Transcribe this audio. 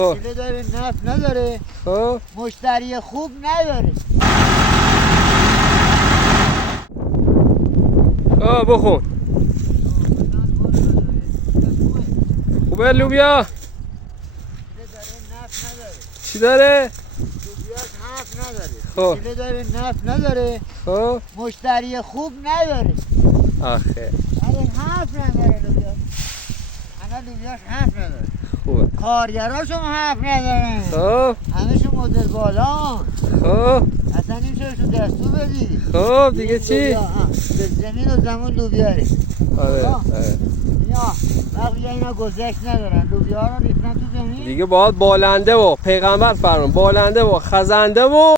وسیله داره نفت نداره خب مشتری خوب نداره. بخون خوبه لوبیا چی داره؟ لوبیاش نفت نداره. خب وسیله داره نفت نداره خب مشتری خوب نداره. آخه آره حرف نداره لوبیاش. انا لوبیاش حرف نداره. خوبه کارگراش هم حرف ندارن. خب همشون مدل بالا. خب اصلا نمیشه شو دستور بدی. خب دیگه چی؟ لوبیا، به زمین و زمان لوبیاره. آره یا وقتی اینا گذشت ندارن لوبیا رو ریختن تو زمین. دیگه باید بالنده و پیغمبر فرمون بالنده و خزنده و